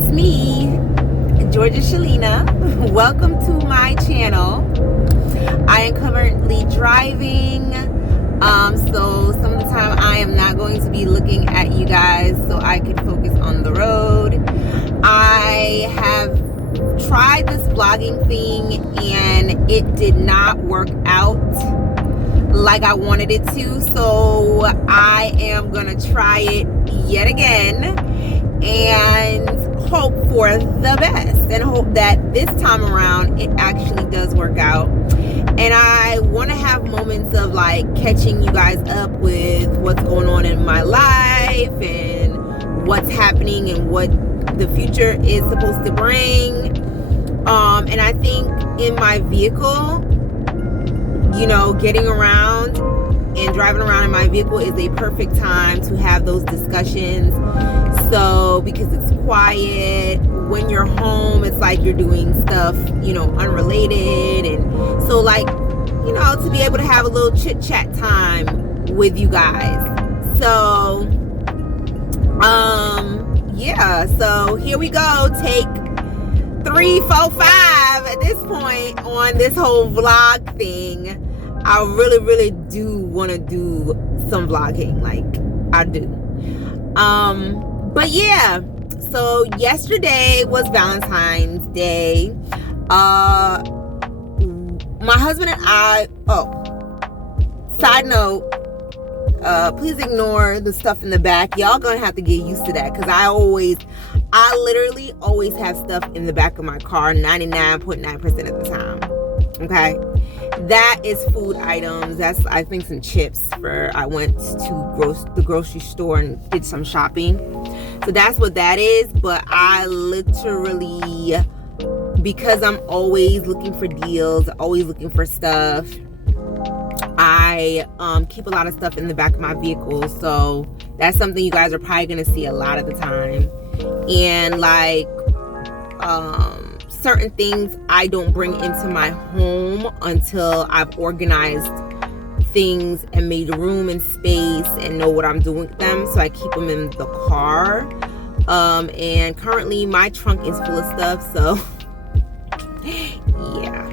it's me, GeorgiaShalena. Welcome to my channel. I am currently driving, so some of the time I am not going to be looking at you guys so I can focus on the road. I have tried this vlogging thing and it did not work out like I wanted it to, so I am gonna try it yet again and hope for the best and hope that this time around it actually does work out. And I want to have moments of like catching you guys up with what's going on in my life and what's happening and what the future is supposed to bring. And I think in my vehicle, you know, getting around and driving around in my vehicle is a perfect time to have those discussions. So because it's quiet, when you're home it's like you're doing stuff, you know, unrelated, and so like, you know, to be able to have a little chit chat time with you guys. So yeah, so here we go, take 3, 4, 5 at this point on this whole vlog thing. I really do want to do some vlogging, like I do. But yeah, so yesterday was Valentine's Day. My husband and I, side note, please ignore the stuff in the back. Y'all gonna have to get used to that, because I literally always have stuff in the back of my car 99.9% of the time. Okay, that is food items. That's, I think, some chips. I went to the grocery store and did some shopping, so that's what that is. But I literally, because I'm always looking for deals, always looking for stuff, I keep a lot of stuff in the back of my vehicle. So that's something you guys are probably gonna see a lot of the time. And like certain things I don't bring into my home until I've organized things and made room and space and know what I'm doing with them. So I keep them in the car. And currently my trunk is full of stuff, so yeah.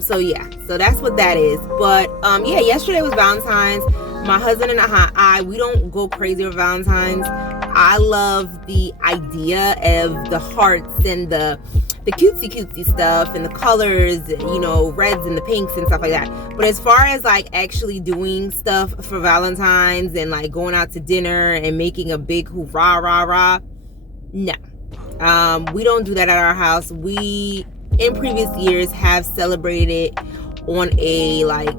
So that's what that is. But yeah, yesterday was Valentine's. My husband and I, we don't go crazy with Valentine's. I love the idea of the hearts and the cutesy stuff and the colors, you know, reds and the pinks and stuff like that. But as far as like actually doing stuff for Valentine's and like going out to dinner and making a big hoorah rah rah, no. We don't do that at our house. We, in previous years, have celebrated on a, like,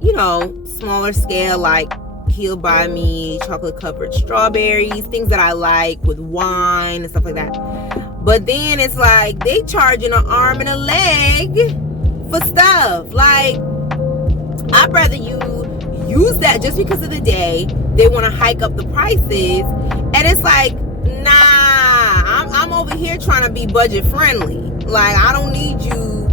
you know, smaller scale, like he'll buy me chocolate covered strawberries, things that I like, with wine and stuff like that. But then it's like they charging an arm and a leg for stuff. Like, I'd rather you use that just because of the day. They want to hike up the prices, and it's like, nah, I'm over here trying to be budget friendly. Like, I don't need you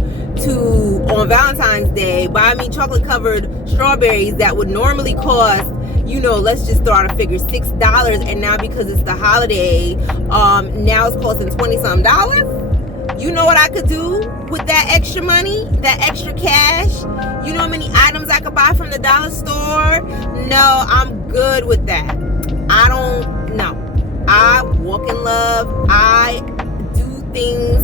to, on Valentine's Day, buy me chocolate covered strawberries that would normally cost, you know, let's just throw out a figure, $6, and now because it's the holiday, now it's costing $20-something. You know what I could do with that extra money, that extra cash? You know how many items I could buy from the dollar store? No, I'm good with that. I don't know. I walk in love. I do things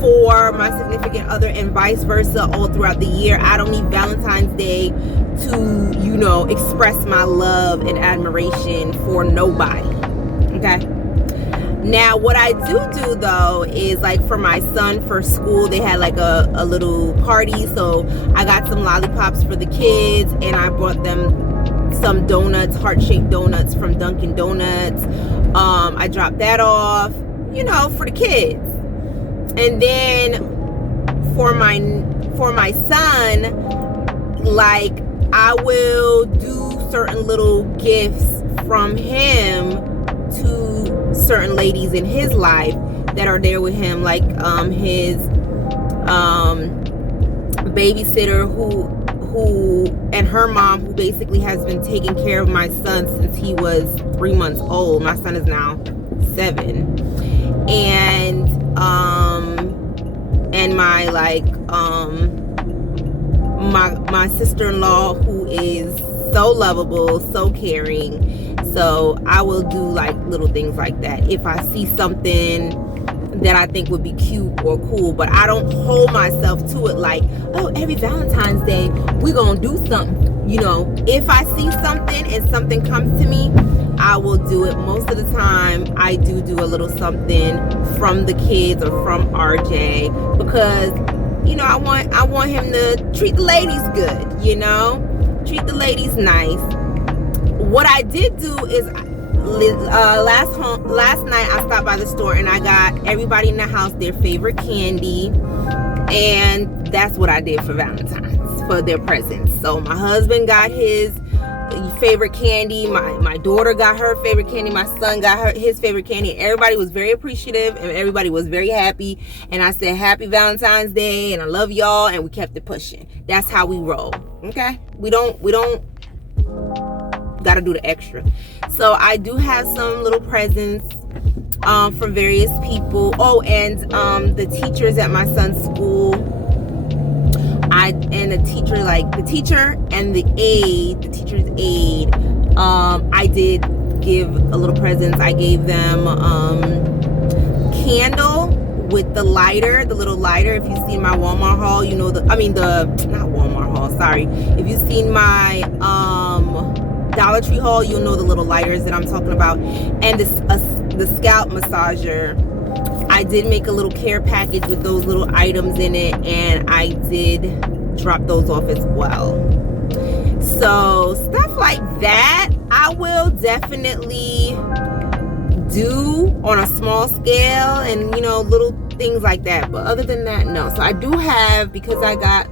for my significant other and vice versa all throughout the year. I don't need Valentine's Day to, you know, express my love and admiration for nobody. Okay? Now, what I do though is, like, for my son for school, they had like a little party, so I got some lollipops for the kids, and I brought them some donuts, heart-shaped donuts from Dunkin' Donuts. I dropped that off, you know, for the kids. And then for my son, like, I will do certain little gifts from him to certain ladies in his life that are there with him, like his babysitter who and her mom, who basically has been taking care of my son since he was 3 months old. My son is now 27. And my my sister-in-law, who is so lovable, so caring. So I will do like little things like that if I see something that I think would be cute or cool, but I don't hold myself to it like, oh, every Valentine's Day we're gonna do something. You know, if I see something and something comes to me, I will do it. Most of the time I do a little something from the kids or from RJ, because you know, I want him to treat the ladies good, you know, treat the ladies nice. What I did do is last night I stopped by the store and I got everybody in the house their favorite candy, and that's what I did for Valentine's, for their presents. So my husband got his favorite candy, my daughter got her favorite candy, my son got his favorite candy. Everybody was very appreciative and everybody was very happy, and I said happy Valentine's Day and I love y'all, and we kept it pushing. That's how we roll. Okay, we don't gotta do the extra. So I do have some little presents from various people. Oh, and the teachers at my son's school, the teacher and the teacher's aide, I did give a little presents. I gave them candle with the lighter, the little lighter. If you've seen my Walmart haul, you know not Walmart haul, sorry. If you've seen my Dollar Tree haul, you'll know the little lighters that I'm talking about. And the scalp massager. I did make a little care package with those little items in it, and I did drop those off as well. So stuff like that I will definitely do on a small scale, and you know, little things like that. But other than that, no. So I do have, because I got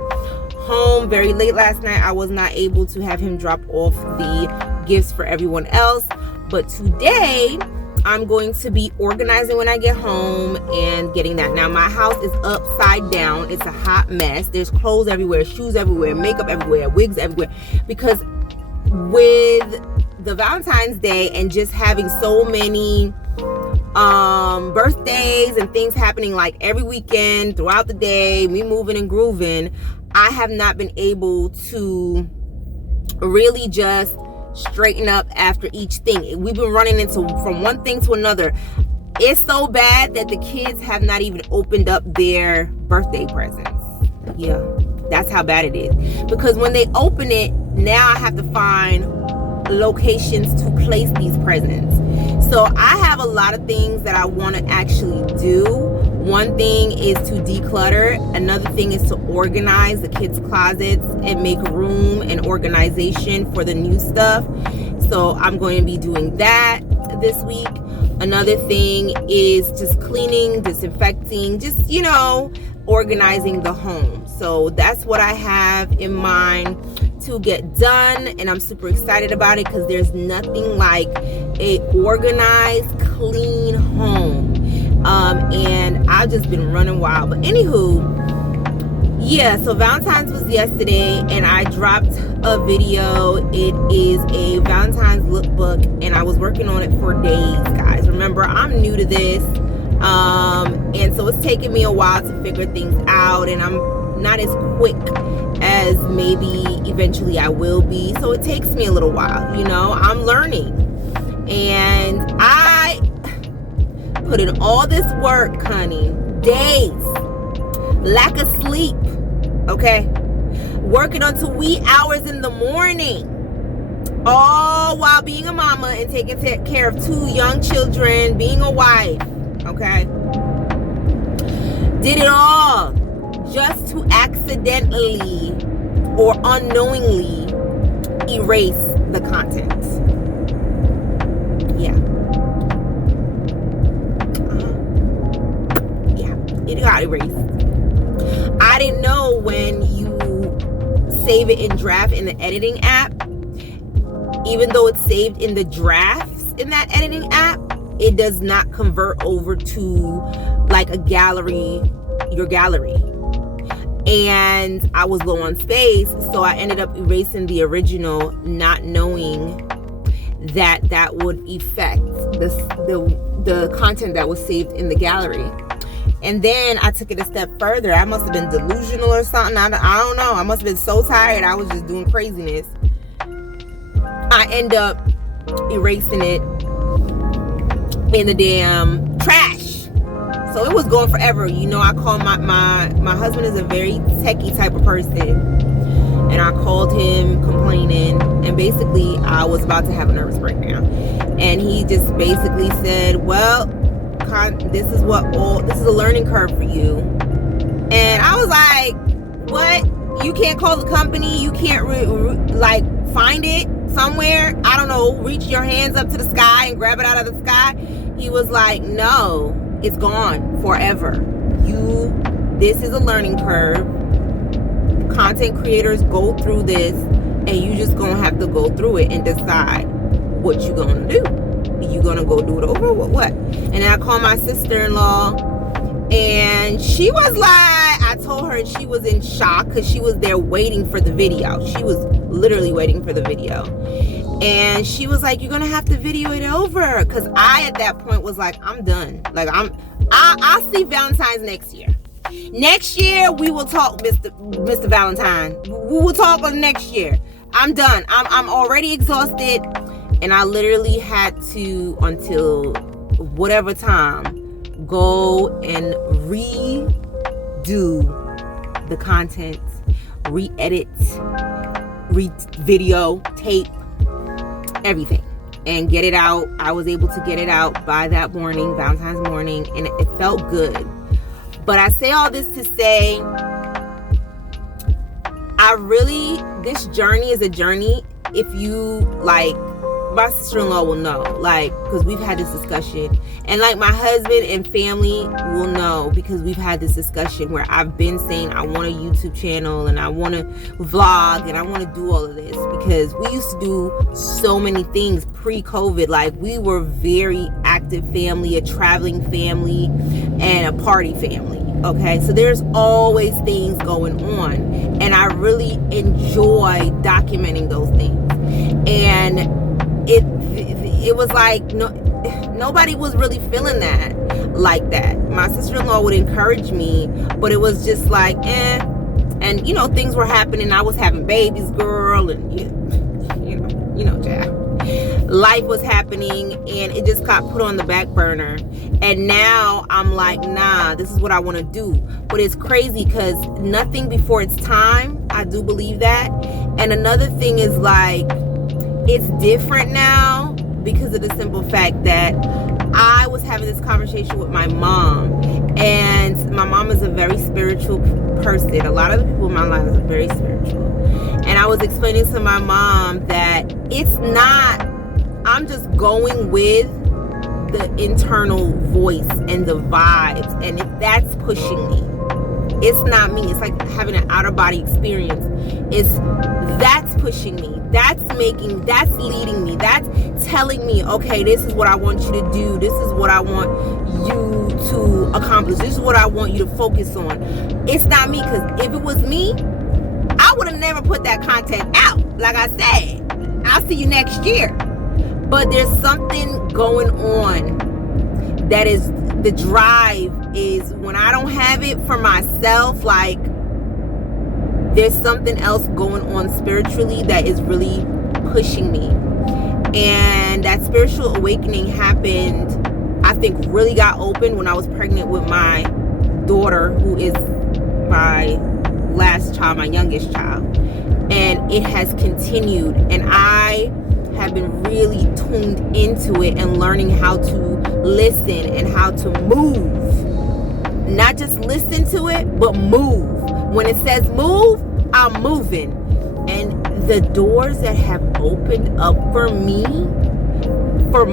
home very late last night, I was not able to have him drop off the gifts for everyone else. But today I'm going to be organizing when I get home and getting that. Now my house is upside down. It's a hot mess. There's clothes everywhere, shoes everywhere, makeup everywhere, wigs everywhere, because with the Valentine's Day and just having so many birthdays and things happening like every weekend throughout the day, me moving and grooving, I have not been able to really just straighten up after each thing. We've been running from one thing to another. It's so bad that the kids have not even opened up their birthday presents. Yeah, that's how bad it is. Because when they open it, now I have to find locations to place these presents. So I have a lot of things that I want to actually do. One thing is to declutter. Another thing is to organize the kids' closets and make room and organization for the new stuff. So I'm going to be doing that this week. Another thing is just cleaning, disinfecting, just, you know, organizing the home. So that's what I have in mind to get done, and I'm super excited about it because there's nothing like a organized, clean home. And I've just been running wild. But anywho, yeah, so Valentine's was yesterday and I dropped a video. It is a Valentine's lookbook and I was working on it for days, guys. Remember, I'm new to this, and so it's taken me a while to figure things out, and I'm not as quick as maybe eventually I will be. So it takes me a little while, you know, I'm learning. And I put in all this work, honey, days, lack of sleep, okay, working until wee hours in the morning, all while being a mama and taking care of 2 young children, being a wife, okay. Did it all just to accidentally or unknowingly erase the content. Yeah. It got erased. I didn't know when you save it in draft in the editing app, even though it's saved in the drafts in that editing app, it does not convert over to like a gallery, your gallery. And I was low on space, so I ended up erasing the original, not knowing that that would affect the content that was saved in the gallery. And then I took it a step further. I must have been delusional or something. I don't know. I must have been so tired. I was just doing craziness. I end up erasing it in the damn trash. So it was going forever. You know, I called my husband is a very techie type of person. And I called him complaining. And basically, I was about to have a nervous breakdown. And he just basically said, well, this is a learning curve for you. And I was like, what? You can't call the company? You can't like find it somewhere? I don't know, reach your hands up to the sky and grab it out of the sky? He was like, no, it's gone forever. This is a learning curve. Content creators go through this, and you just gonna have to go through it and decide what you gonna do. You gonna go do it over or what? And then I called my sister-in-law, and she was like, I told her, and she was in shock because she was there waiting for the video. She was literally waiting for the video. And she was like, you're gonna have to video it over. Because I, at that point, was like, I'm done. Like, I'll see Valentine's next year. Next year, we will talk, Mr. Valentine. We will talk on next year. I'm done. I'm already exhausted. And I literally had to, until whatever time, go and redo the content, re-edit, video, tape, everything, and get it out. I was able to get it out by that morning, Valentine's morning, and it felt good. But I say all this to say, this journey is a journey. If you, like, my sister-in-law will know, like, because we've had this discussion, and like my husband and family will know, because we've had this discussion where I've been saying I want a YouTube channel and I want to vlog and I want to do all of this, because we used to do so many things pre-COVID. Like, we were very active family, a traveling family, and a party family. Okay, so there's always things going on, and I really enjoy documenting those things. And it was like nobody was really feeling that like that. My sister-in-law would encourage me, but it was just like, and you know, things were happening. I was having babies, girl, and you know, child. Life was happening, and it just got put on the back burner. And now I'm like, nah, this is what I want to do. But it's crazy because nothing before its time. I do believe that. And another thing is, like, it's different now because of the simple fact that I was having this conversation with my mom, and my mom is a very spiritual person. A lot of the people in my life are very spiritual. And I was explaining to my mom that it's not, I'm just going with the internal voice and the vibes. And if that's pushing me, it's not me. It's like having an out of body experience. That's pushing me. That's leading me. That's telling me, okay, this is what I want you to do. This is what I want you to accomplish. This is what I want you to focus on. It's not me, because if it was me, I would have never put that content out. Like I said, I'll see you next year. But there's something going on that is, the drive is, when I don't have it for myself, like, there's something else going on spiritually that is really pushing me. And that spiritual awakening happened, I think, really got open when I was pregnant with my daughter, who is my last child, my youngest child. And it has continued, and I have been really tuned into it and learning how to listen and how to move. Not just listen to it, but move. When it says move, I'm moving. And the doors that have opened up for me, for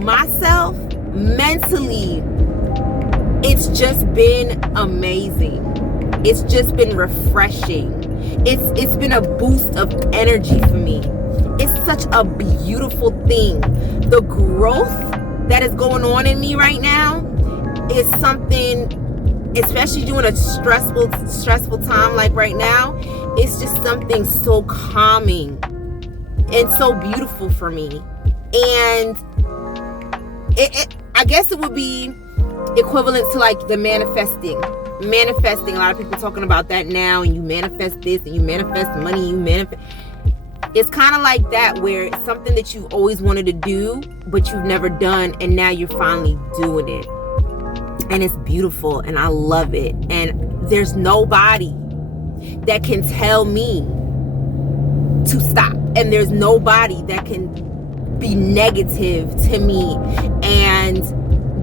myself, mentally, it's just been amazing. It's just been refreshing. It's been a boost of energy for me. It's such a beautiful thing. The growth that is going on in me right now is something, especially during a stressful time like right now, it's just something so calming and so beautiful for me. And I guess it would be equivalent to like the manifesting. A lot of people talking about that now, and you manifest this and you manifest money, you manifest. It's kind of like that, where it's something that you've always wanted to do but you've never done, and now you're finally doing it, and it's beautiful, and I love it. And there's nobody that can tell me to stop, and there's nobody that can be negative to me and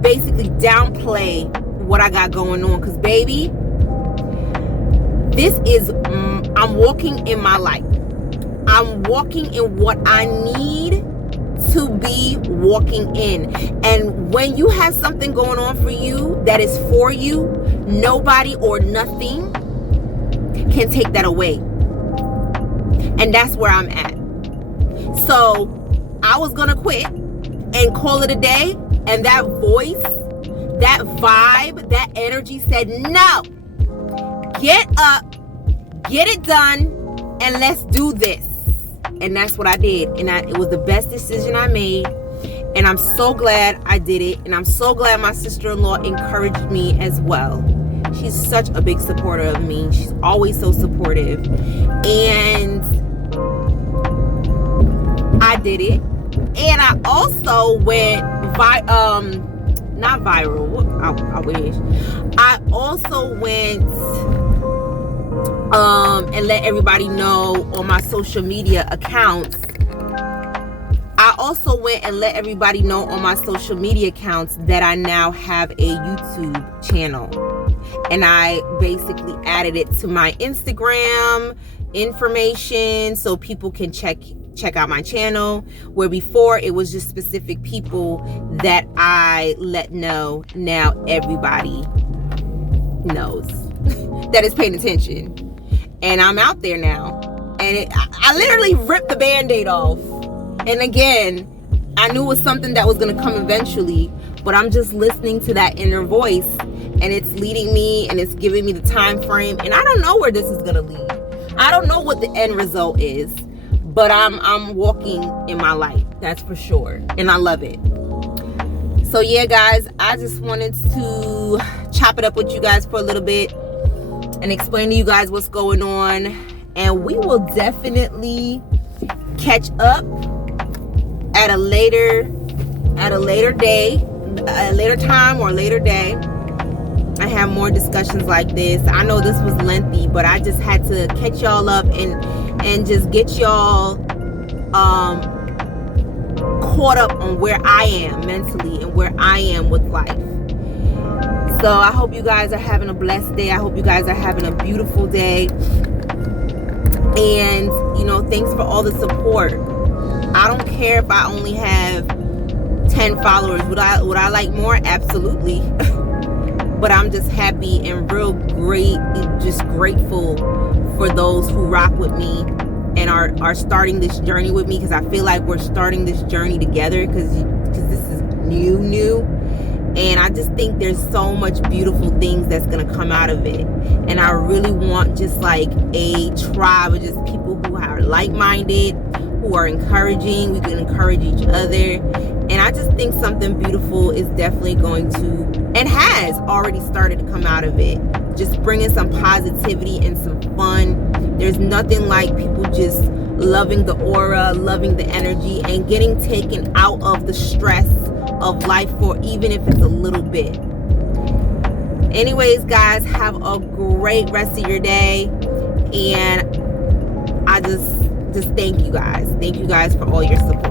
basically downplay what I got going on. Because baby, this is I'm walking in my life. I'm walking in what I need to be walking in. And when you have something going on for you that is for you, nobody or nothing can take that away. And that's where I'm at. So I was gonna quit and call it a day, and that voice, that vibe, that energy said, no, get up, get it done, and let's do this. And that's what I did. And it was the best decision I made. And I'm so glad I did it. And I'm so glad my sister-in-law encouraged me as well. She's such a big supporter of me. She's always so supportive. And I did it. And I also went not viral. I wish. I also went and let everybody know on my social media accounts. That I now have a YouTube channel. And I basically added it to my Instagram information so people can check out my channel, where before it was just specific people that I let know. Now everybody knows that is paying attention, and I'm out there now. And I literally ripped the band-aid off. And again, I knew it was something that was going to come eventually, but I'm just listening to that inner voice, and it's leading me, and it's giving me the time frame, and I don't know where this is going to lead. I don't know what the end result is, but I'm walking in my light, that's for sure, and I love it. So yeah, guys, I just wanted to chop it up with you guys for a little bit and explain to you guys what's going on, and we will definitely catch up at a later time or later day. I have more discussions like this. I know this was lengthy, but I just had to catch y'all up and just get y'all caught up on where I am mentally and where I am with life. So I hope you guys are having a blessed day. I hope you guys are having a beautiful day. And, thanks for all the support. I don't care if I only have 10 followers. Would I like more? Absolutely. But I'm just happy and just grateful for those who rock with me and are starting this journey with me, because I feel like we're starting this journey together, because this is new. And I just think there's so much beautiful things that's going to come out of it. And I really want just like a tribe of just people who are like-minded, who are encouraging. We can encourage each other. And I just think something beautiful is definitely going to, and has already started to come out of it. Just bringing some positivity and some fun. There's nothing like people just loving the aura, loving the energy, and getting taken out of the stress of life, for even if it's a little bit. Anyways, guys, have a great rest of your day, and I just thank you guys for all your support.